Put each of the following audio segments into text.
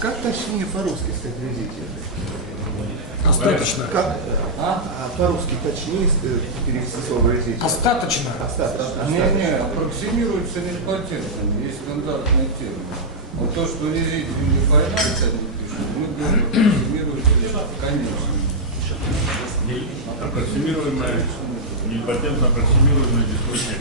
как точнее по-русски сказать резите? Остаточно. Как по-русски точнее перевести слово резите? Остаточно. Не, аппроксимируется несплатированием, есть стандартный термин. Вот то, что резите или файнальс они пишут, мы говорим аппроксимируется конечно. Аппроксимируемое, непатентно аппроксимируемое дискуссия.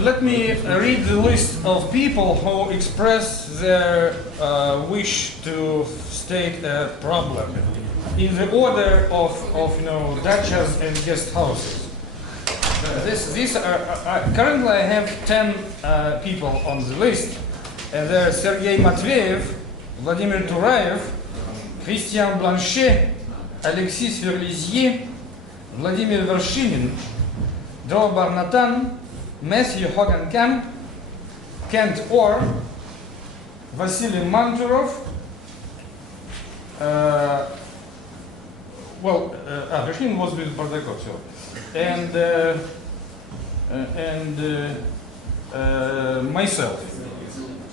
Let me read the list of people who express their wish to state a problem in the order of dachas and guest houses. These are currently I have 10 people on the list, and there are Sergei Matveev, Vladimir Turaev, Christian Blanchet, Alexis Verlizier, Vladimir Vershinin, Dro Barnatan, Matthew Hogan-Kam, Kent Orr, Vasily Manturov, Vershinin was with Bardakov, so, and myself.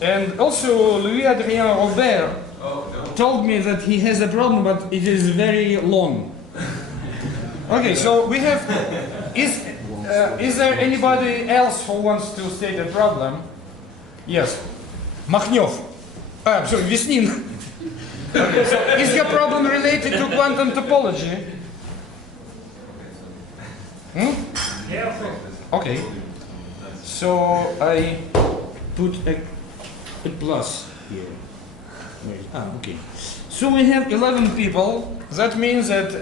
And also Louis-Adrien Robert told me that he has a problem, but it is very long. Okay, so we have, is there anybody else who wants to state a problem? Yes. Makhnев. I'm sorry, Vesnin. Okay, so is your problem related to quantum topology? Okay. So I put a plus here. Okay. So we have 11 people. That means that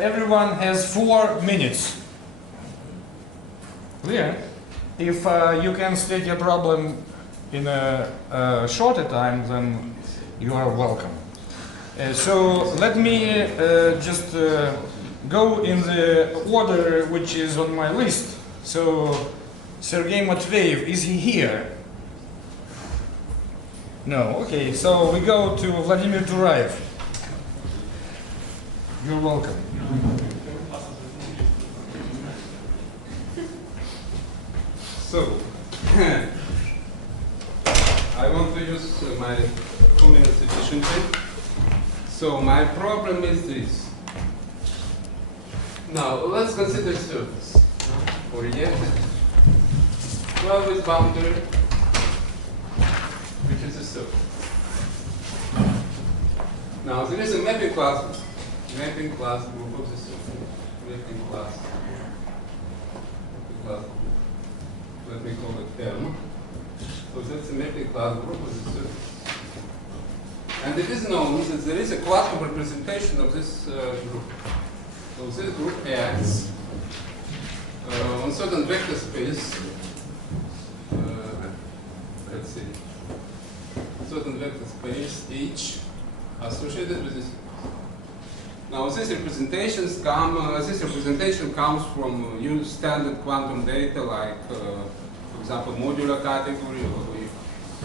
everyone has 4 minutes. Clear? If you can state your problem in a shorter time, then you are welcome. So let me just go in the order which is on my list. So Sergei Matveev, is he here? No. Okay, so we go to Vladimir Turaev. You're welcome. So, I want to use my 2 minutes efficiently. So my problem is this. Now, let's consider surface. Oriented, well with boundary, which is a surface. Now, there is a mapping class group of the surface. Mapping class group. Let me call it M. So that's a mapping class group of the surface. And it is known that there is a quantum representation of this group. So this group acts on certain vector space, let's see, certain vector space H associated with this. Now this representation comes from used standard quantum data like, for example, modular category or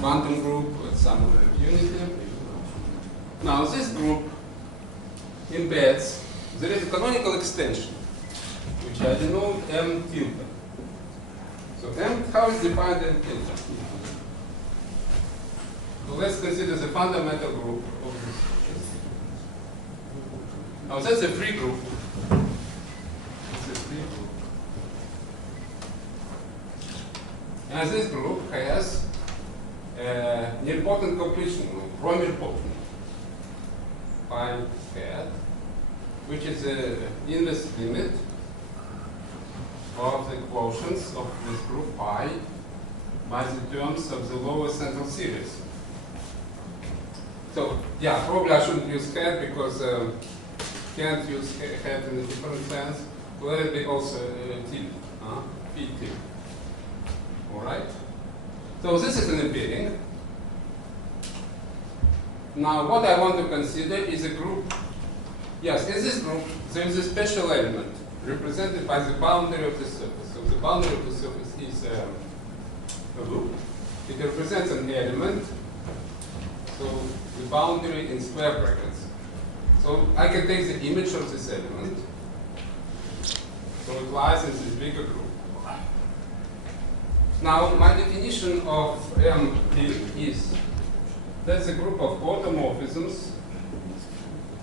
quantum group with some unity. Now this group embeds, there is a canonical extension, which I denote M tilde. So M, how is defined M tilde? So let's consider the fundamental group of this. Now that's a free group. It's a free group. And this group has an important completion, Romer-Pottner, phi hat, which is the inverse limit of the quotients of this group phi by the terms of the lower central series. So, yeah, probably I shouldn't use hat because can't use hat in a different sense. Let it be also tilde, phi tilde. All right? So this is an embedding. Now, what I want to consider is a group. Yes, in this group, there is a special element represented by the boundary of the surface. So the boundary of the surface is a loop. It represents an element. So the boundary in square brackets. So I can take the image of this element. So it lies in this bigger group. Now, my definition of M is that's a group of automorphisms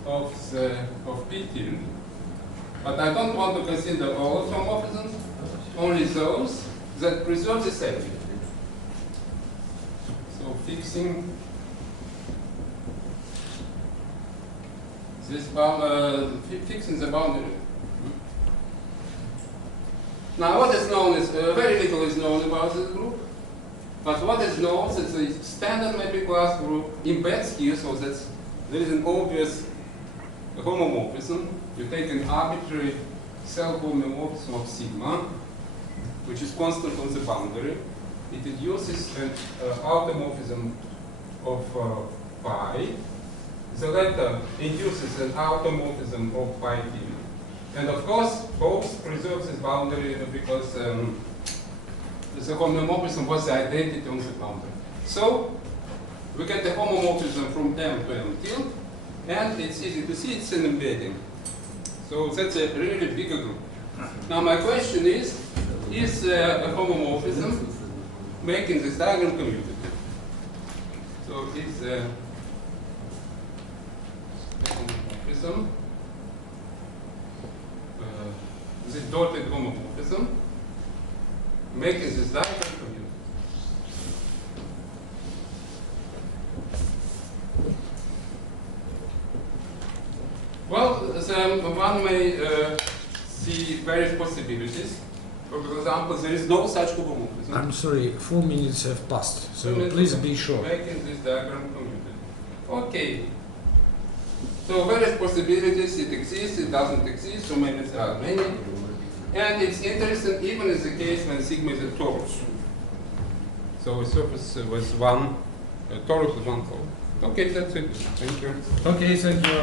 of P tilde. But I don't want to consider all automorphisms, only those that preserve this element. So fixing this fixing the boundary. Now, what is known is very little is known about this group, but what is known is that the standard mapping class group embeds here, so that there is an obvious homomorphism. You take an arbitrary self-homomorphism of sigma, which is constant on the boundary. It induces an automorphism of pi. The latter induces an automorphism of pi tilde. And of course, both preserve this boundary because the homomorphism was the identity on the boundary. So we get the homomorphism from M to M tilde, and it's easy to see it's an embedding. So that's a really bigger group. Now my question is a homomorphism making this diagram commutative? So it's a homomorphism. This dotted homomorphism making this diagram commutative. Well, one may see various possibilities. For example, there is no such homomorphism. I'm sorry, 4 minutes have passed, so please be short. Making this diagram commutative. Okay. So various possibilities, it exists, it doesn't exist, so maybe there are many. And it's interesting even in the case when sigma is a torus. So a surface with one torus with one pole. Okay, that's it. Thank you. Okay, thank you.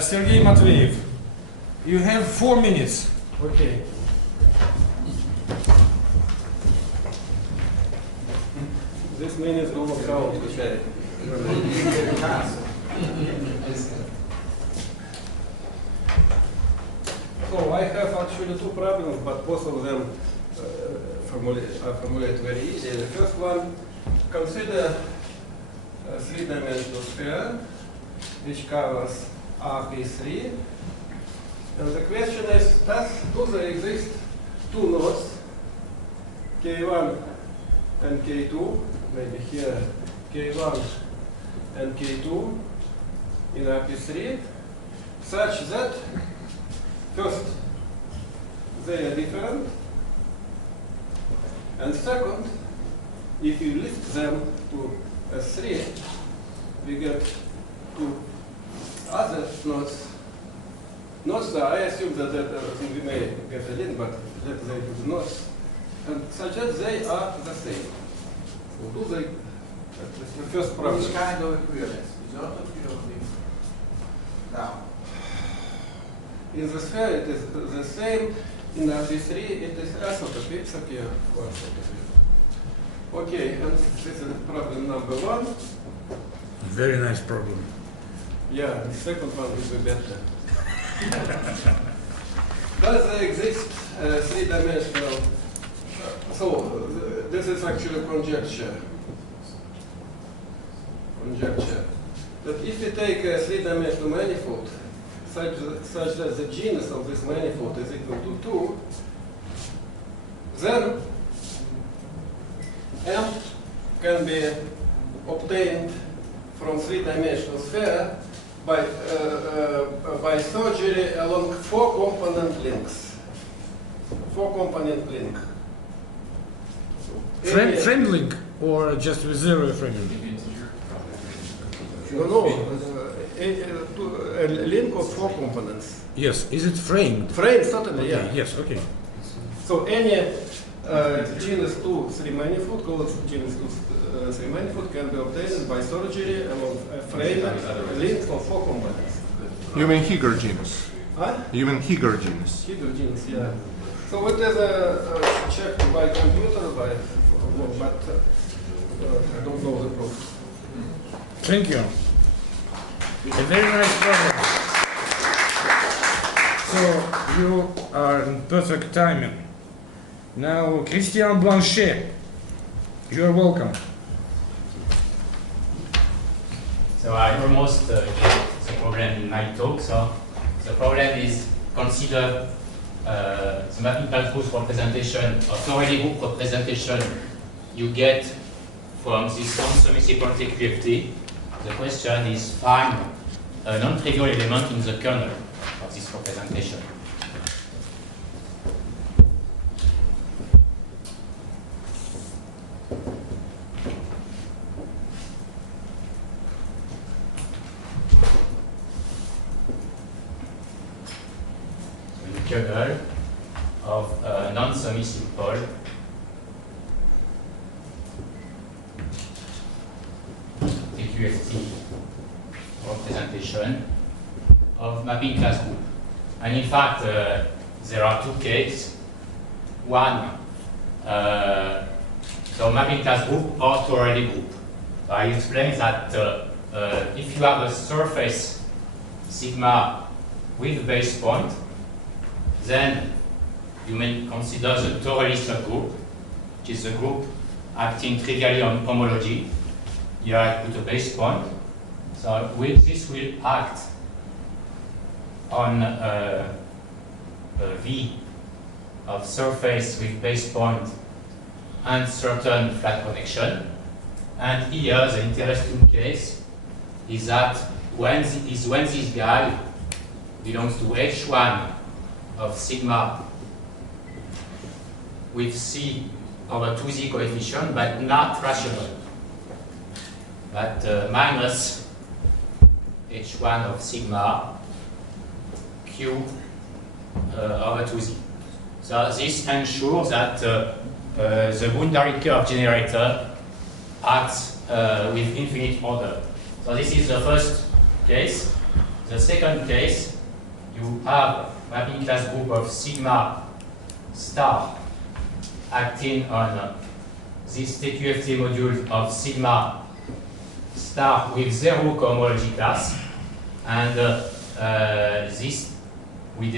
Sergey Matveev, you have 4 minutes. Okay. This means overcount, okay. So I have actually two problems, but both of them are formulated very easy. The first one, consider a three-dimensional sphere which covers RP3. And the question is, do there exist two nodes, K1 and K2, maybe here K1 and K2 in RP3, such that first they are different, and second, if you lift them to S3, we get two other nodes. Nodes are, I assume that we may get a link, but let's say the nodes, and such that they are the same. So do they? That's the first problem. Which kind of equivalence? Isotopy or now? In the sphere it is the same. In RP3 it is isotopy. It's okay for isotopy. Okay, and this is problem number one. Very nice problem. Yeah, the second one will be better. Does there exist three-dimensional? This is actually a conjecture. That if you take a three-dimensional manifold, such that the genus of this manifold is equal to 2, then M can be obtained from three-dimensional sphere by surgery along four-component links. Four-component link. Frame link or just with zero frame link? No, a link of four components. Yes, is it framed? Frame, certainly, Okay, yeah. yes, okay. So any genus 2 3 manifold, called genus 2 3 manifold, can be obtained by surgery along a frame link of four components. You mean Higger genus? Huh? You mean Higger genus? Higger genus, yeah. So it is checked by computer, but I don't know the proof. Thank you. A very nice problem. So you are in perfect timing. Now, Christian Blanchet, you are welcome. So I almost get the problem in my talk. So the problem is consider the mapping class group representation or thoroughly group representation you get from this non-summissible TQFT. The question is find a non-trivial element in the kernel of this representation. Kernel of a non-summissible TQFT representation of mapping class group. And in fact, there are two cases. One, so mapping class group or thoroughly group. So I explained that if you have a surface sigma with base point, then you may consider the thoroughly subgroup, which is a group acting trivially on homology. Here I put a base point. So this will act on a V of surface with base point and certain flat connection. And here the interesting case is that when this guy belongs to H1 of sigma with C over 2Z coefficient, but not rational, but minus H1 of sigma Q over 2Z. So this ensures that the boundary curve generator acts with infinite order. So this is the first case. The second case, you have mapping class group of sigma star acting on this TQFT module of sigma star with zero cohomology class, and this we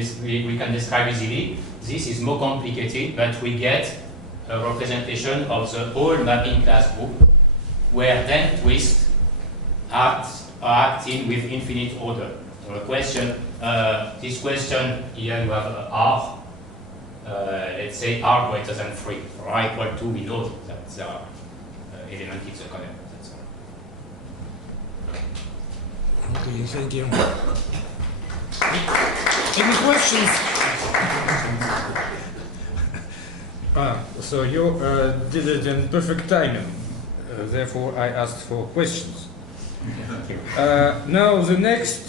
can describe easily. This is more complicated, but we get a representation of the whole mapping class group where then twists are acting with infinite order. So the question, this question here you have R, let's say R greater than 3, or R equal to, we know that there are elements in the kernel. That's all. Okay, thank you. Any questions? So you did it in perfect timing. Therefore, I asked for questions. Now, the next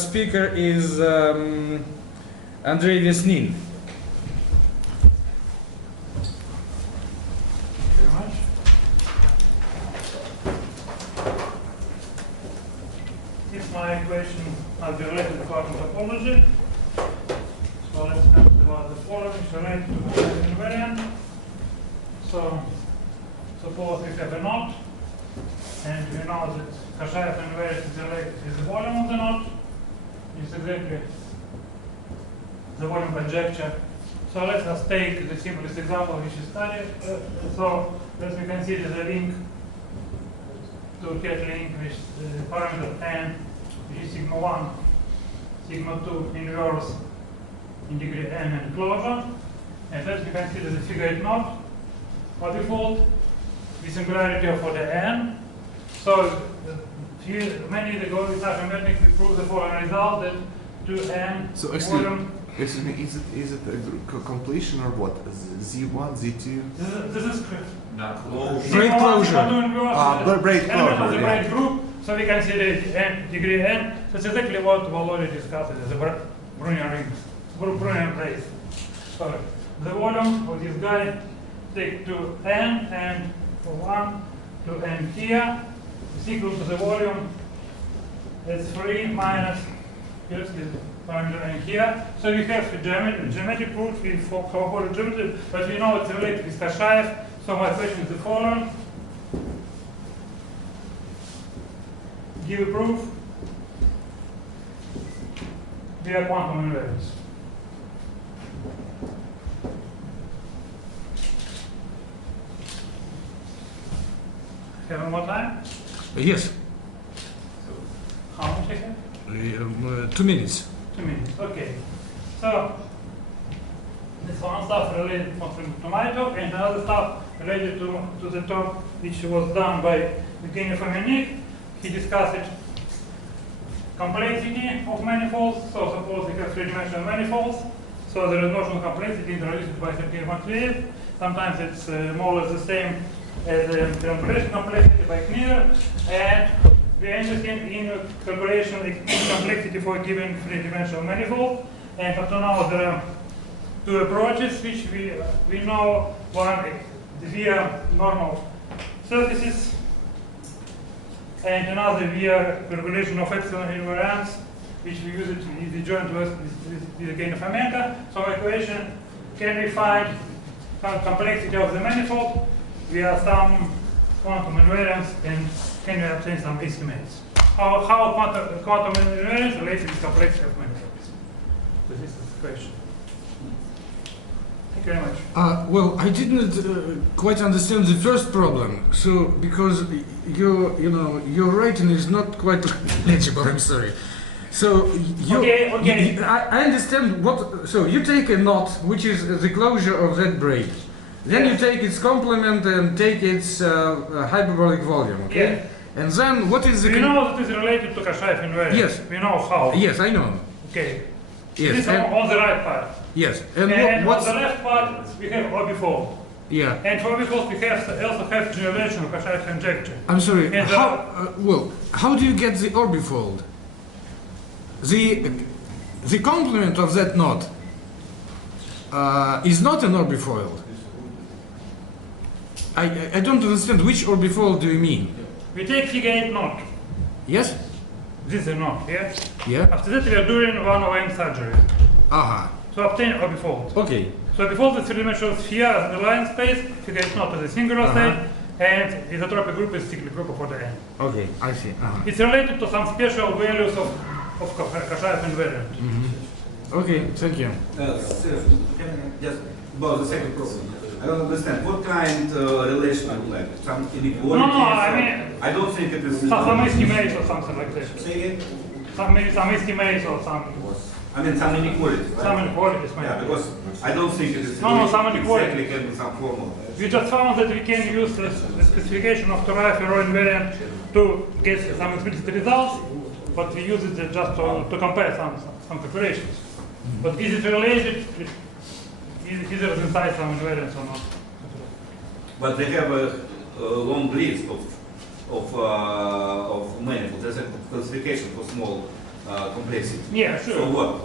speaker is Andrei Vesnin. Very much. If my question will be related to quantum topology, so let's talk about the following. It's related to the invariant. So suppose we have a knot, and we know that Kashayev invariant is related with the volume of the knot. It's exactly the volume conjecture. So let us take the simplest example which is studied. So let me consider the link to get link with the parameter n, which is sigma 1, sigma 2 inverse in degree n and closure. And let me consider the figure 8 knot. By default, the singularity for the n. So many years ago with Sasha Metnik we proved the following result that 2n So volume. excuse me, is it a completion or what? Z1, Z2? This is Braid closure. Braid closure, of the yeah. braid group, so we consider n degree n. So it's exactly what we already discussed as the Brunner rings, Brunner braids. Sorry. The volume of this guy take to n and for 1 to n here is equal to the volume that's 3 minus here's the parameter n here. So we have a geometric proof for cohomology geometry, but we know it's related with Kashayev. So my question is the following. give a proof via quantum invariance. Have one more time? Yes. How much I have? 2 minutes. 2 minutes, okay. So, this one stuff related to my talk, and another stuff related to the talk which was done by Evgeny Fomenik. He discussed complexity of manifolds. So suppose we have three-dimensional manifolds. So there is notional complexity introduced by Sergei Matveyev. Sometimes it's more or less the same as the triangulation complexity by Knider. And we are interested in calculation of complexity for a given three-dimensional manifold. And up to now there are two approaches which we know. One via normal surfaces, and another via calculation of epsilon invariance, which we use it in the joint with the gain of omega. So my question: can we find complexity of the manifold via some quantum invariance, and can we obtain some estimates? How quantum invariance relates to the complexity of manifolds? So this is the question. Thank you very much. Well, I didn't quite understand the first problem. So because your writing is not quite legible. I'm sorry. So Okay. I understand what. So you take a knot, which is the closure of that braid. Then you take its complement and take its hyperbolic volume. Okay. Yeah. And then what is the? We know that it is related to Kashaev invariance. Yes. We know how. Yes, I know. Okay. Yes. This is on the right part. Yes. And what's on the left part we have orbifold. Yeah. And for orbifold we also have generation of Kashaev conjecture. I'm sorry. And How do you get the orbifold? The complement of that knot is not an orbifold. I don't understand which orbifold do you mean? We take figure 8 knot. Yes? This is a knot, yeah? Yeah. After that we are doing one OM surgery. Aha. So obtain orbifold. Okay. So orbifold is three-dimensional sphere as the line space, figure 8 knot is a singular state, and isotropic group is cyclic group for the n. Okay, I see. It's related to some special values of Kashaev invariant. Okay, thank you. Sir, can I just about the second problem? I don't understand. What kind relation you like? Some inequality? No, I mean, I don't think it is. some estimates or something like that. Say again? Some estimates or some. I mean, some inequality, right? Some inequalities, maybe. Yeah, because I don't think it is. No, some inequality. Exactly can be some formula. We just found that we can use the specification of Torah-Ferro invariant to get some explicit results, but we use it just to compare some calculations. But is it related? Is there inside some invariance or not? But they have a long list of manifolds. There's a classification for small complexity. Yeah, sure. So what?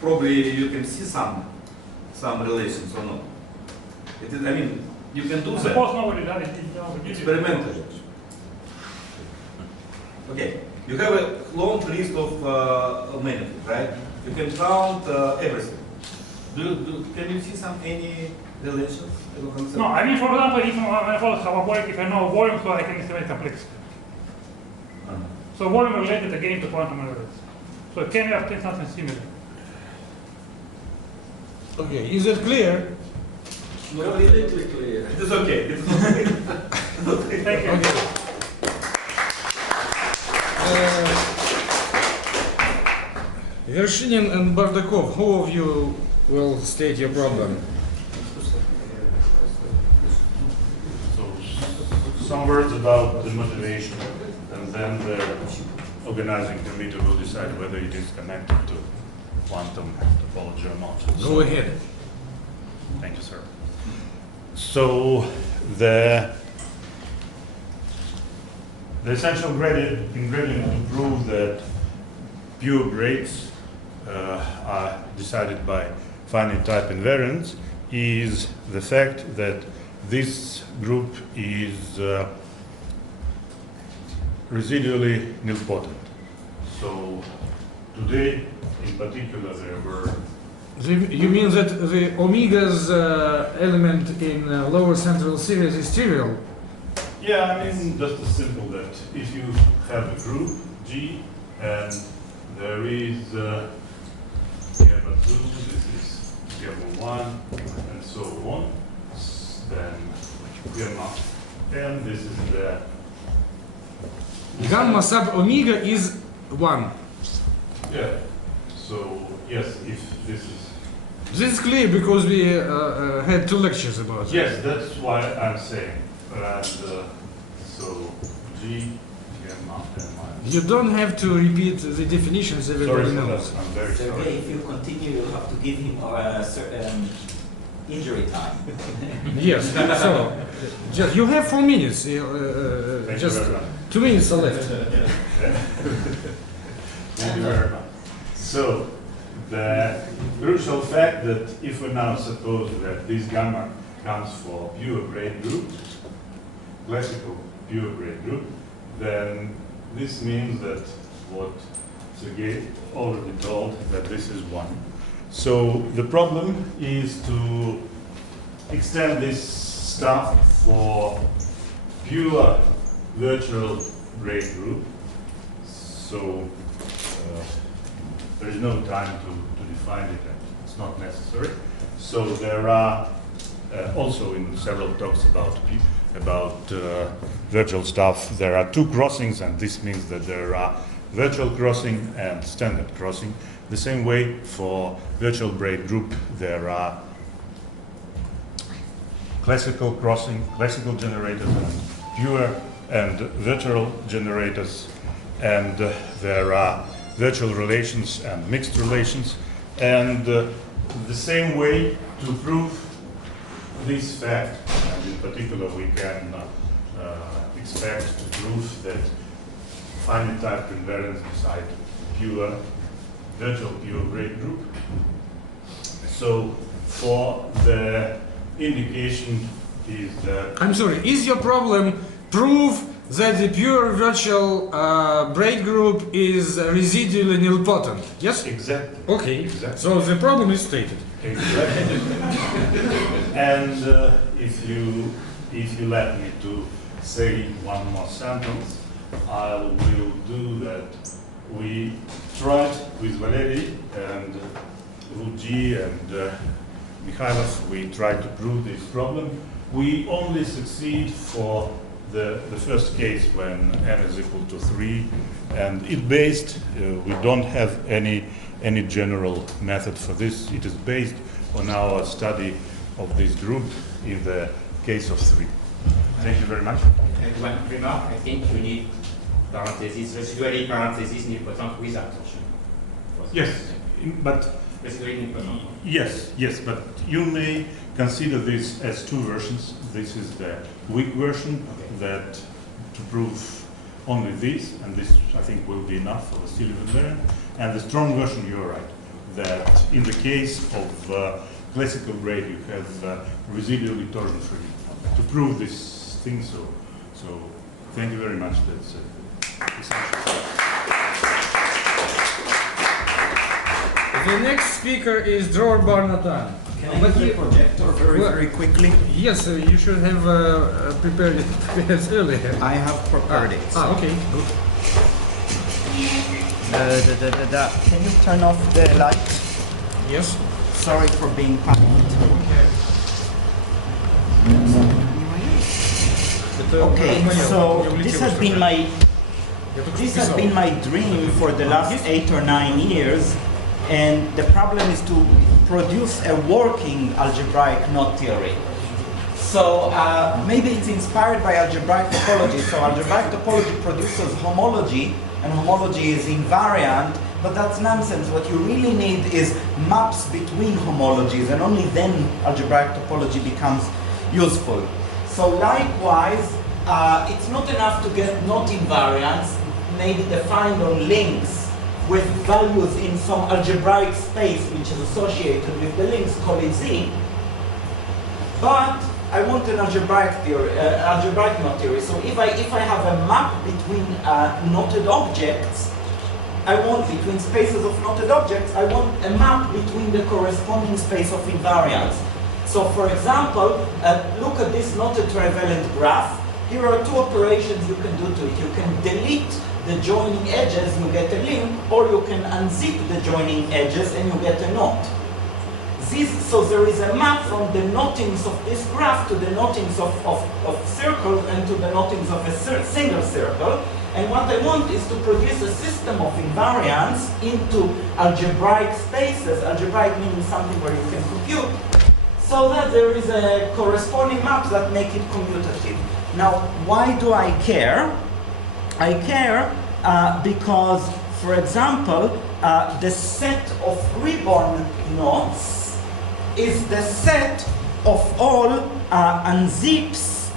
Probably you can see some relations or not. It is, I mean, you can do that. Suppose nobody done it. Experimentally. Okay. You have a long list of manifolds, right? You can count everything. Can you see any relations? No, I mean, for example, if manifold hyperbolic, if I know volume, so I can estimate complexity. So volume related again to quantum invariance. So can we obtain something similar? Okay, is it clear? Completely clear. It is okay. It is okay. Thank you. Okay. Vershinin and Bardakov, who of you will state your problem? So, some words about the motivation, and then the organizing committee will decide whether it is connected to quantum topology or not. Go ahead. Thank you, sir. So, the essential ingredient to prove that pure braids are decided by finite type invariance is the fact that this group is residually nilpotent. So today, in particular, there were. You mean that the omega's element in lower central series is trivial? Yeah, I mean, just as simple that if you have a group G and there is gamma 2, this is gamma 1, and so on, then gamma n, this is the Gamma sub omega is 1. yeah. So yes, if this is This is clear because we had 2 lectures about it. yes, that's why I'm saying. And so G gamma n minus. You don't have to repeat the definitions, Sorry everybody for that. knows. I'm very Sergey, sorry. if you continue, you'll have to give him injury time. Yes, so just, you have 4 minutes. Thank Just you very much. 2 minutes are left. Thank you very much. So, the crucial fact that if we now suppose that this gamma comes for pure braid group, classical pure braid group, then this means that what Sergey already told, that this is 1. So the problem is to extend this stuff for pure virtual braid group. So there is no time to define it, and it's not necessary. So there are also in several talks about virtual stuff, there are 2 crossings, and this means that there are virtual crossing and standard crossing. The same way for virtual braid group, there are classical crossing, classical generators, and pure and virtual generators, and there are virtual relations and mixed relations. And the same way to prove this fact, and in particular we can expect to prove that finite type invariance beside pure virtual pure braid group. So for the indication is that I'm sorry, is your problem prove that the pure virtual braid group is residually nilpotent? Yes? exactly. Okay, Exactly. so the problem is stated. Exactly. And if you let me to say one more sentence, I will do that. We tried with Valery and Luigi and Mikhailov, we tried to prove this problem. We only succeed for the first case when n is equal to 3, and it based, we don't have any general method for this. It is based on our study of this group in the case of 3. Thank you very much. And one remark, I think you need parentheses, residually parentheses nilpotent with absorption. Yes, but Residually nilpotent. yes, but you may consider this as 2 versions. This is the weak version that to prove only this, and this I think will be enough for the Steel invariant. And the strong version, you're right, that in the case of classical braid you have residually torsion free to prove this thing. So thank you very much. That's essential. The next speaker is Dror Barnatan. Can I use the projector very quickly? Yes, you should have prepared it earlier. I have prepared it. Okay, good. Can you turn off the light? Yes. Sorry for being panicked. Okay, so this has been my dream for the last 8 or 9 years, and the problem is to produce a working algebraic knot theory. So maybe it's inspired by algebraic topology. So algebraic topology produces homology, and homology is invariant, but that's nonsense. What you really need is maps between homologies, and only then algebraic topology becomes useful. So likewise, it's not enough to get knot invariants, maybe defined on links with values in some algebraic space which is associated with the links, call it Z. But I want an algebraic theory, algebraic knot theory. So if I have a map between knotted objects, between spaces of knotted objects, I want a map between the corresponding space of invariants. So for example, look at this knotted trivalent graph. here are two operations you can do to it. You can delete the joining edges, you get a link, or you can unzip the joining edges and you get a knot. So there is a map from the knottings of this graph to the knottings of circles and to the knottings of a single circle. And what I want is to produce a system of invariants into algebraic spaces, algebraic meaning something where you can compute, so that there is a corresponding map that make it commutative. Now, why do I care? I care because, for example, the set of ribbon knots is the set of all unzips,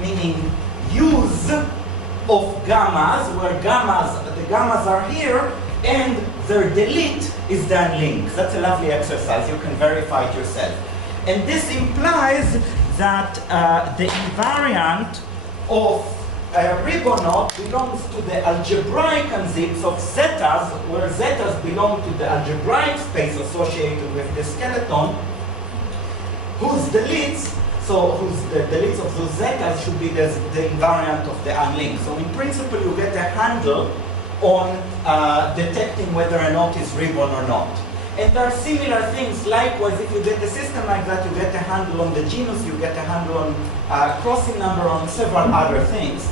meaning use of gammas, where the gammas are here, and their delete is the unlink. That's a lovely exercise. You can verify it yourself. And this implies that the invariant of a ribbon knot belongs to the algebraic unzips of zetas, where zetas belong to the algebraic space associated with the skeleton, whose deletes, the deletes of those zetas should be the invariant of the unlink. So in principle, you get a handle on detecting whether a knot is ribbon or not. And there are similar things. Likewise, if you get a system like that, you get a handle on the genus, you get a handle on crossing number, on several other things.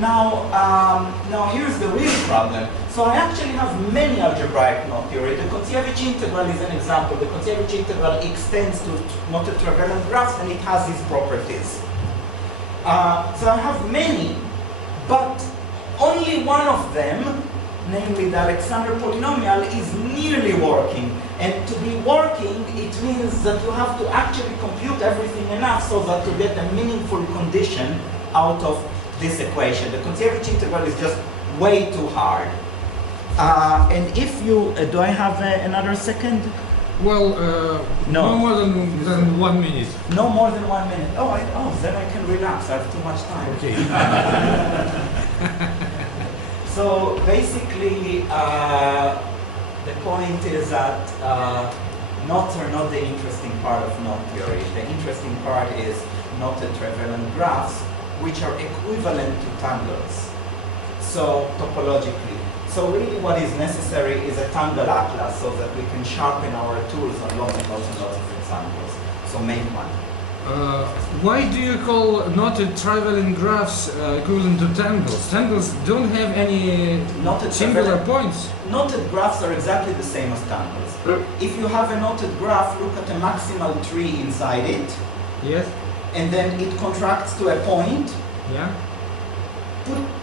Now here's the real problem. So I actually have many algebraic knot theory. The Kontsevich integral is an example. The Kontsevich integral extends to knotted trivalent graphs, and it has these properties. So I have many, but only one of them, namely the Alexander polynomial, is nearly working. And to be working, it means that you have to actually compute everything enough so that you get a meaningful condition out of this equation. The Kontsevich integral is just way too hard. And if you, do I have another second? Well, No. no more than 1 minute. No more than 1 minute. Oh, then I can relax. I have too much time. Okay. So basically, the point is that knots are not the interesting part of knot theory. The interesting part is knotted trivalent graphs, which are equivalent to tangles. So topologically. So really what is necessary is a tangle atlas so that we can sharpen our tools on lots and lots and lots of examples. So make one. Why do you call knotted trivalent graphs equivalent to tangles? Tangles don't have any Knotted singular trivalent- points. Knotted graphs are exactly the same as tangles. If you have a knotted graph, look at a maximal tree inside it, Yes? and then it contracts to a point. Yeah?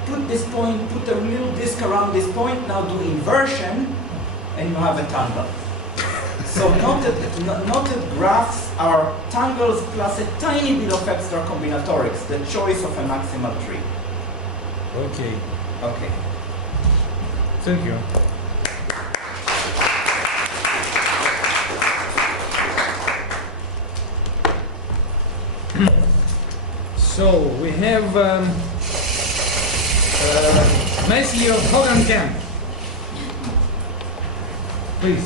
Put this point, put a little disk around this point, now do inversion, and you have a tangle. So knotted graphs are tangles plus a tiny bit of extra combinatorics, the choice of a maximal tree. Okay. Okay. Thank you. So we have Messi of Hogan Camp. Please.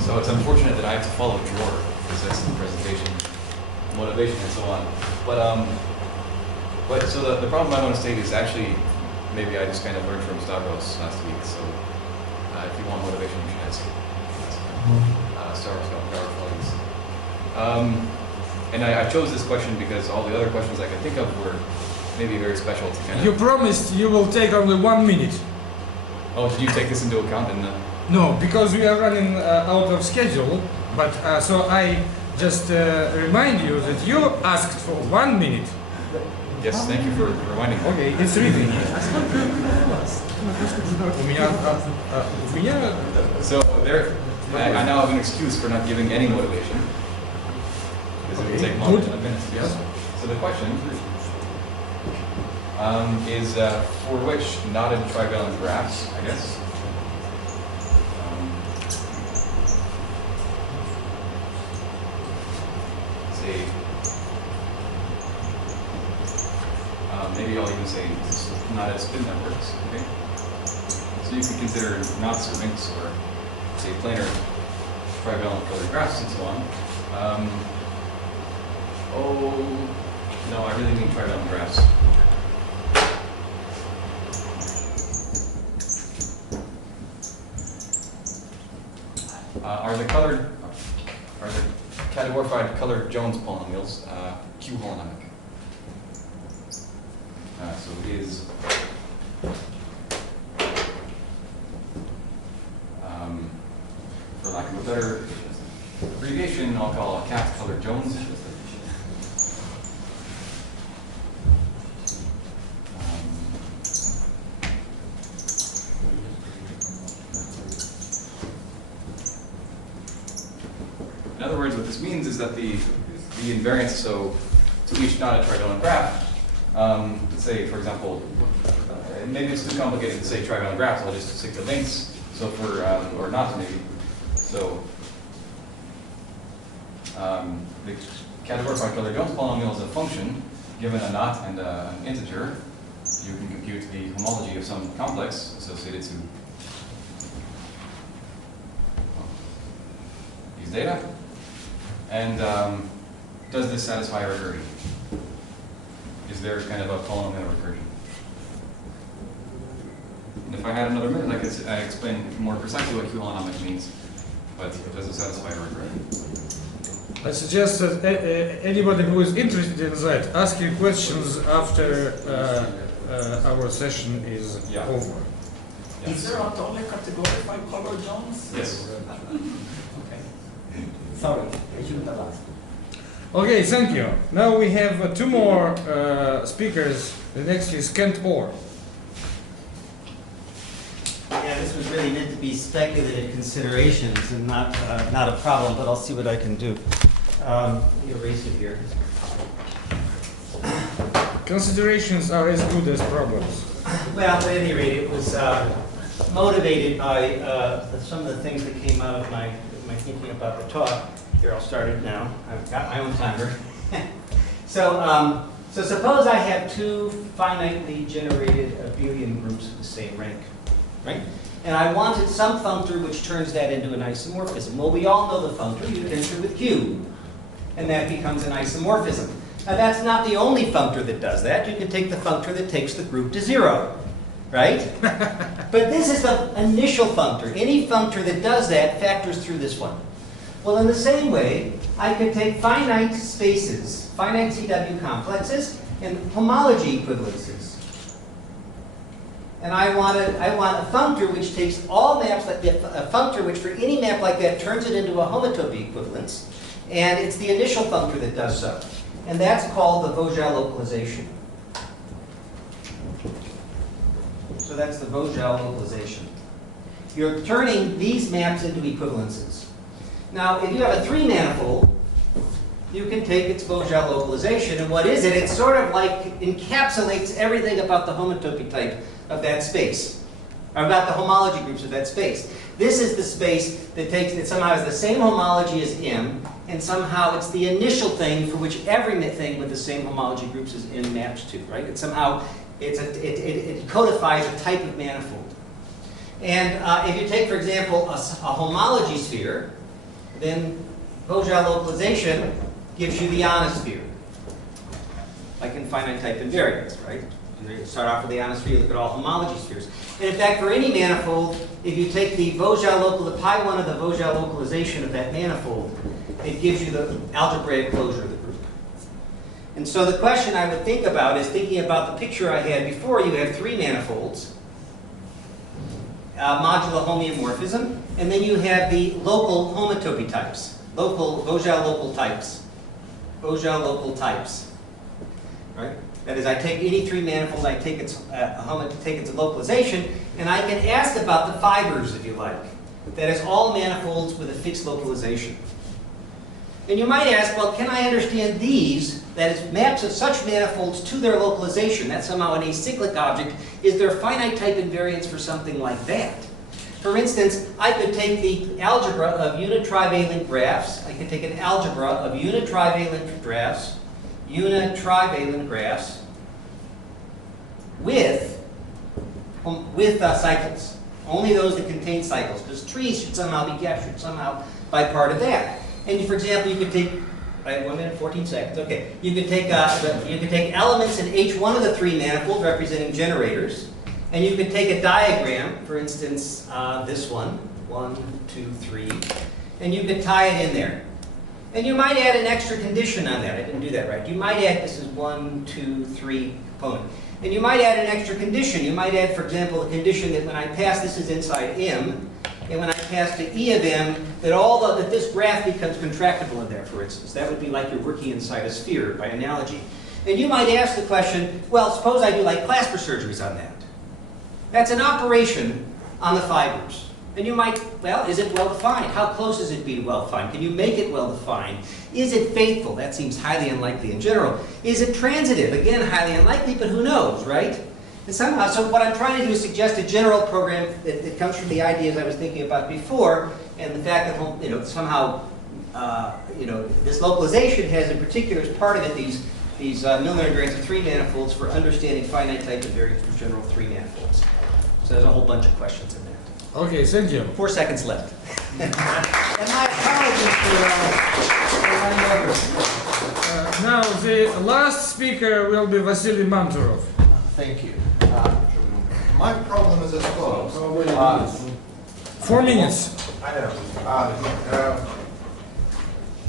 So it's unfortunate that I have to follow Dror because that's the presentation, motivation, and so on. But so the problem I want to state is actually maybe I just kind of learned from Stavros last week. So if you want motivation, you should ask Stavros about power qualities. And I chose this question because all the other questions I could think of were maybe very special to kind of. You promised you will take only 1 minute. Oh, did you take this into account? And No, because we are running out of schedule. But so I just remind you that you asked for 1 minute. yes, thank you for reminding me. Okay, it's reading. So there, I now have an excuse for not giving any motivation. Because it would take longer than a minute. Yes. So the question is for which knotted trivalent graphs, I guess. Say, maybe I'll even say knotted spin networks. Okay. So you could consider knots or links or say planar trivalent colored graphs and so on. Oh, no, I really mean trigonal graphs. Are the categorified colored Jones polynomials Q holonomic? So is for lack of a better abbreviation, I'll call a cat colored Jones. In other words, what this means is that the invariance, so to each not a trigonal graph, let's say, for example, maybe it's too complicated to say trigonal graphs, I'll just stick to links. So for, or not maybe. So the categorified colored Jones polynomial is a function given a knot and an integer. You can compute the homology of some complex associated to these data. And does this satisfy recursion? Is there kind of a polynomial recursion? And if I had another minute, I could explain more precisely what Q holonomic means. But does it satisfy recursion? I suggest that anybody who is interested in that ask you questions after our session is over. Yes. Is there a totally categorified color Jones? Yes. Okay. Sorry, I shouldn't have asked. Okay, thank you. Now we have two more speakers. The next is Kent Orr. Yeah, this was really meant to be speculative considerations and not a problem, but I'll see what I can do. Let me erase it here. Considerations are as good as problems. Well, at any rate, it was motivated by some of the things that came out of my thinking about the talk. Here, I'll start it now. I've got my own timer. So suppose I have two finitely generated abelian groups of the same rank, right? And I wanted some functor which turns that into an isomorphism. Well, we all know the functor. You tensor with Q, and that becomes an isomorphism. Now, that's not the only functor that does that. You can take the functor that takes the group to 0, right? But this is the initial functor. Any functor that does that factors through this one. Well, in the same way, I could take finite spaces, finite CW complexes, and homology equivalences. And I want a functor which takes all maps, like a functor which for any map like that turns it into a homotopy equivalence. And it's the initial functor that does so. And that's called the Vogel localization. So that's the Vogel localization. You're turning these maps into equivalences. Now, if you have a 3-manifold, you can take its Vogel localization, and what is it? It sort of like encapsulates everything about the homotopy type of that space, or about the homology groups of that space. This is the space that somehow has the same homology as M, and somehow it's the initial thing for which every thing with the same homology groups as M maps to, right? It somehow, it codifies a type of manifold. And if you take, for example, a homology sphere, then Vogel localization gives you the ionosphere, like in finite type invariance, right? You start off with the ionosphere, you look at all homology spheres. And in fact, for any manifold, if you take the Vogel the pi1 of the Vogel localization of that manifold, it gives you the algebraic closure of the group. And so the question I would think about is thinking about the picture I had before. You have 3 manifolds, modulo homeomorphism, and then you have the local homotopy types, local Vogel local types, Vogel local types, right? That is, I take any 3 manifold, I take its localization, and I can ask about the fibers, if you like. That is, all manifolds with a fixed localization. And you might ask, well, can I understand these, that is, maps of such manifolds to their localization? That's somehow an acyclic object. Is there finite type invariance for something like that? For instance, I could take the algebra of unitrivalent graphs. I could take an algebra of unitrivalent graphs with cycles. Only those that contain cycles, because trees should somehow be captured somehow by part of that. And for example, you could take Right, 1 minute, 14 seconds. Okay. You could take elements in each one of the three manifolds representing generators, and you could take a diagram, for instance, this one, 1, 2, 3, and you could tie it in there. And you might add an extra condition on that. I didn't do that right. You might add, this is 1, 2, 3 component. And you might add an extra condition. You might add, for example, a condition that when I pass, this is inside M, and when I pass to E of M, that this graph becomes contractible in there, for instance. That would be like you're working inside a sphere, by analogy. And you might ask the question, well, suppose I do like clasper surgeries on that. That's an operation on the fibers. And you might, well, is it well-defined? How close is it being well-defined? Can you make it well-defined? Is it faithful? That seems highly unlikely in general. Is it transitive? Again, highly unlikely, but who knows, right? And somehow, so what I'm trying to do is suggest a general program that comes from the ideas I was thinking about before, and the fact that somehow this localization has in particular as part of it these Milnor invariants of three manifolds for understanding finite type invariants for general three manifolds. So there's a whole bunch of questions in there. Okay, thank you. 4 seconds left. And my apologies for running over. Now the last speaker will be Vasily Manturov. Thank you. My problem is as follows. 4 minutes. I know.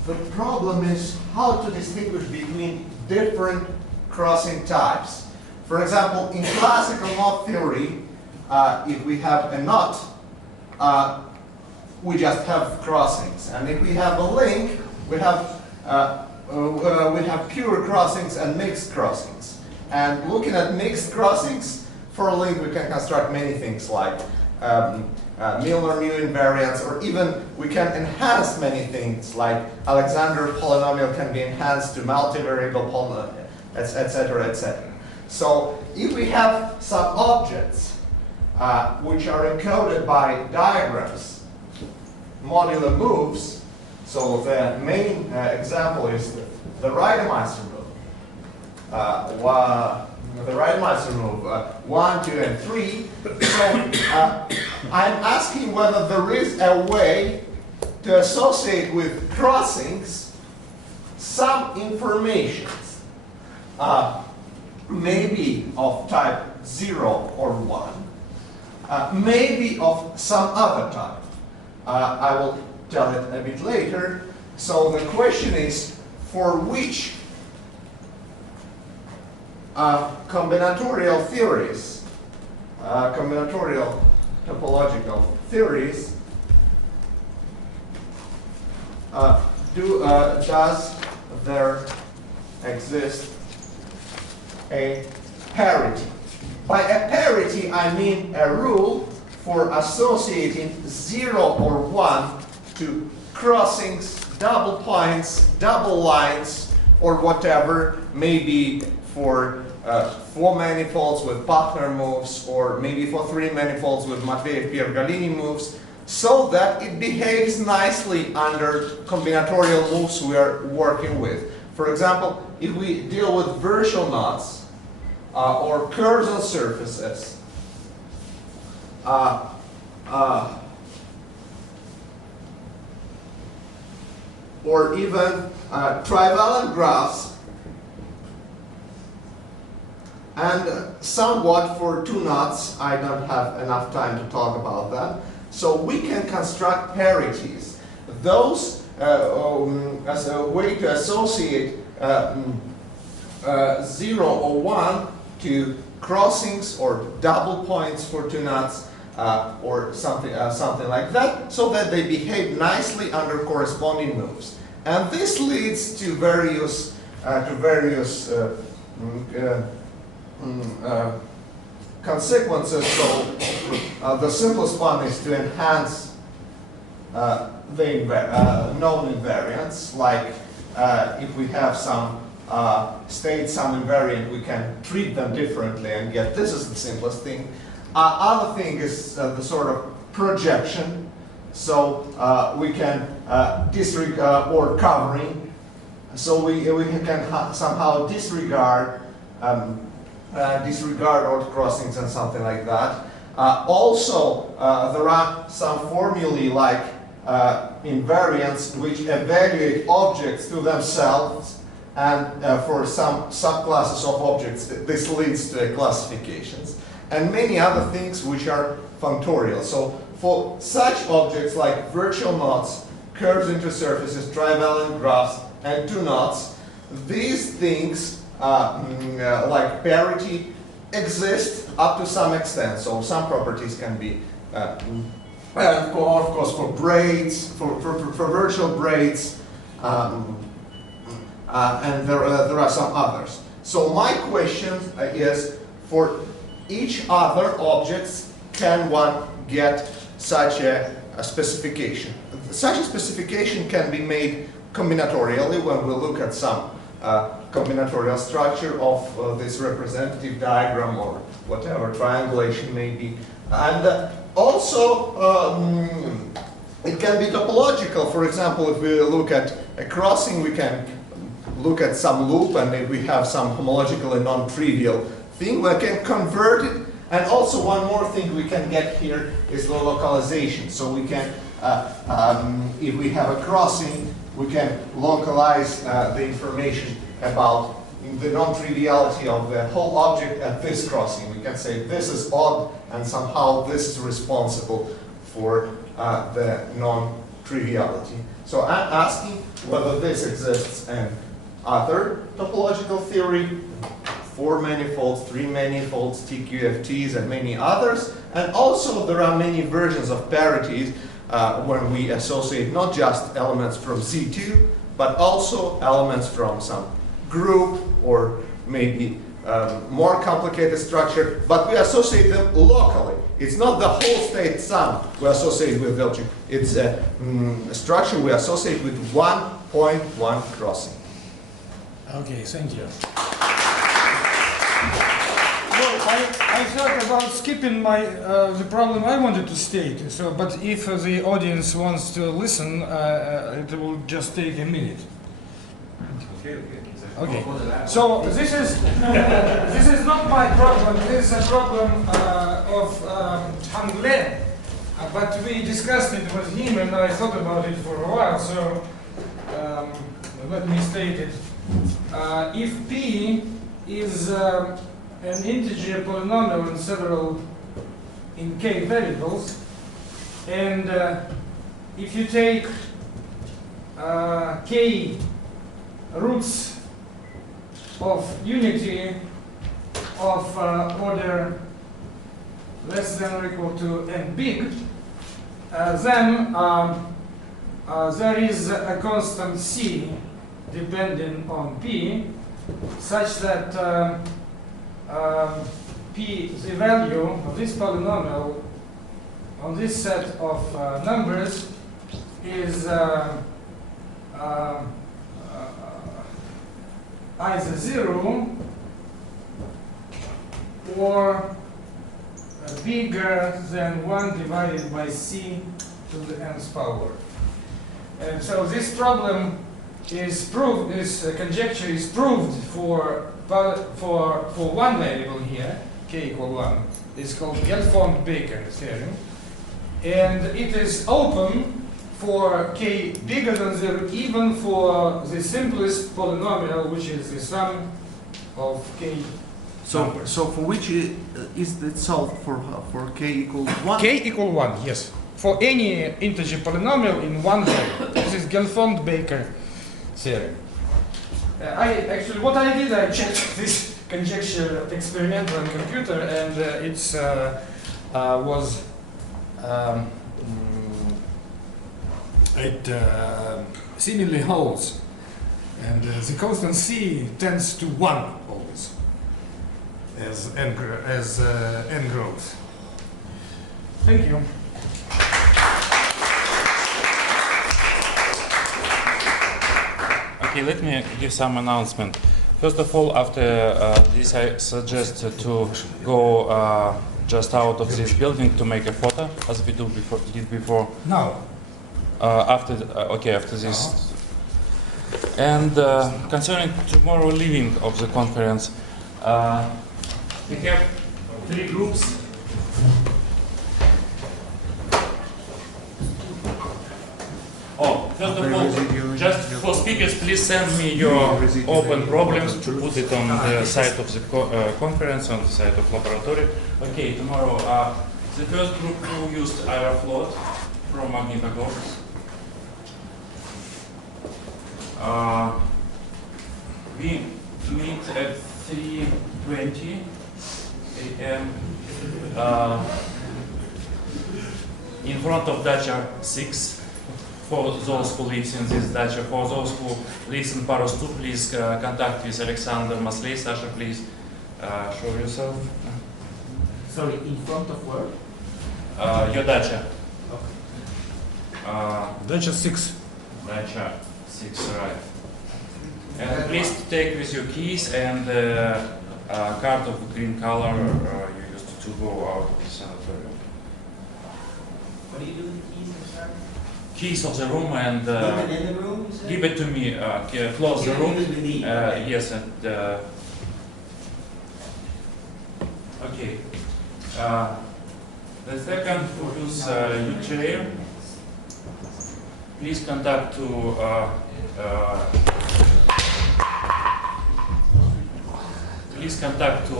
The problem is how to distinguish between different crossing types. For example, in classical knot theory, if we have a knot, we just have crossings, and if we have a link, we have pure crossings and mixed crossings. And looking at mixed crossings, for a link we can construct many things like Milnor mu invariants, or even we can enhance many things like Alexander polynomial can be enhanced to multivariable polynomial, etc., etc. So if we have some objects which are encoded by diagrams, modular moves, so the main example is the Reidemeister move. The Reidemeister move 1, 2, and 3. So I'm asking whether there is a way to associate with crossings some information, maybe of type 0 or 1, maybe of some other type. I will tell it a bit later. So the question is, for which combinatorial theories, combinatorial topological theories, does there exist a parity? By a parity, I mean a rule for associating 0 or 1 to crossings, double points, double lines, or whatever, maybe for 4 manifolds with Bachner moves, or maybe for 3 manifolds with Matveyev-Pierre-Galini moves, so that it behaves nicely under combinatorial moves we are working with. For example, if we deal with virtual knots or curves on surfaces, or even trivalent graphs, and somewhat for 2 knots, I don't have enough time to talk about that. So we can construct parities. Those as a way to associate 0 or 1 to crossings or double points for 2 knots, or something like that, so that they behave nicely under corresponding moves. And this leads to various consequences. So the simplest one is to enhance the known invariants, like if we have some state, some invariant, we can treat them differently and get, this is the simplest thing. Other thing is the sort of projection. So we can disregard, or covering. So we can somehow disregard order crossings and something like that. Also, there are some formulae like invariants which evaluate objects to themselves, and for some subclasses of objects this leads to classifications, and many other things which are functorial. So for such objects like virtual knots, curves into surfaces, trivalent graphs, and two knots, these things like parity exist up to some extent. So some properties can be, and of course for braids, for virtual braids, and there are some others. So my question is, for each other objects, can one get such a specification? Such a specification can be made combinatorially when we look at some combinatorial structure of this representative diagram or whatever triangulation may be. And also it can be topological. For example, if we look at a crossing, we can look at some loop, and if we have some homologically non-trivial thing, we can convert it. And also one more thing we can get here is the localization. So we can, if we have a crossing, we can localize the information about the non-triviality of the whole object at this crossing. We can say this is odd, and somehow this is responsible for the non-triviality. So I'm asking whether this exists in other topological theory, 4 manifolds, 3 manifolds, TQFTs, and many others. And also there are many versions of parities when we associate not just elements from Z2, but also elements from some group or maybe more complicated structure, but we associate them locally. It's not the whole state sum we associate with the object. It's a structure we associate with 1.1 crossing. Okay, thank you. Well, I thought about skipping my the problem I wanted to state. So, but if the audience wants to listen, it will just take a minute. Okay. So this is not my problem. This is a problem of Hangle, but we discussed it with him, and I thought about it for a while. So let me state it. If P is an integer polynomial in k variables, and if you take k roots of unity of order less than or equal to n big, then there is a constant c depending on p, such that p, the value of this polynomial on this set of numbers is either 0 or bigger than 1 divided by c to the nth power. And so this problem is proved, this conjecture is proved for one variable here, k equal 1. It's called Gelfond-Baker theorem. And it is open for k bigger than 0, even for the simplest polynomial, which is the sum of k numbers. So for which is it solved for k equal 1? K equal 1, yes. For any integer polynomial in one variable. This is Gelfond-Baker theorem. What I did, I checked this conjecture experimental on computer, and it seemingly holds, and the constant c tends to 1 always as n grows. Thank you. Okay, let me give some announcement. First of all, after this, I suggest to go just out of this building to make a photo, as we did before. Now. After this. And concerning tomorrow leaving of the conference, we have 3 groups. First of all, just for speakers, please send me your open problems to put it on the site of the conference, on the site of laboratory. Okay, tomorrow, the first group who used Aeroflot from Magnitogorsk. We meet at 3:20 a.m. In front of Dacha 6. For those who live in this dacha, for those who live in Paros 2, please contact with Alexander Masley. Sasha, please show yourself. Sorry, in front of where? Your dacha. Dacha 6. Dacha 6, right. And please take with your keys and a card of green color you used to go out of the sanatorium. What do you do with the keys, sir? Keys of the room and Leave it in the room, you said? give it to me. Close the room. Yes, and okay. The second use your chair. Please contact to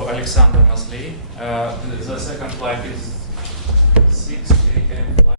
Alexander Masley. The second flight is 6 a.m.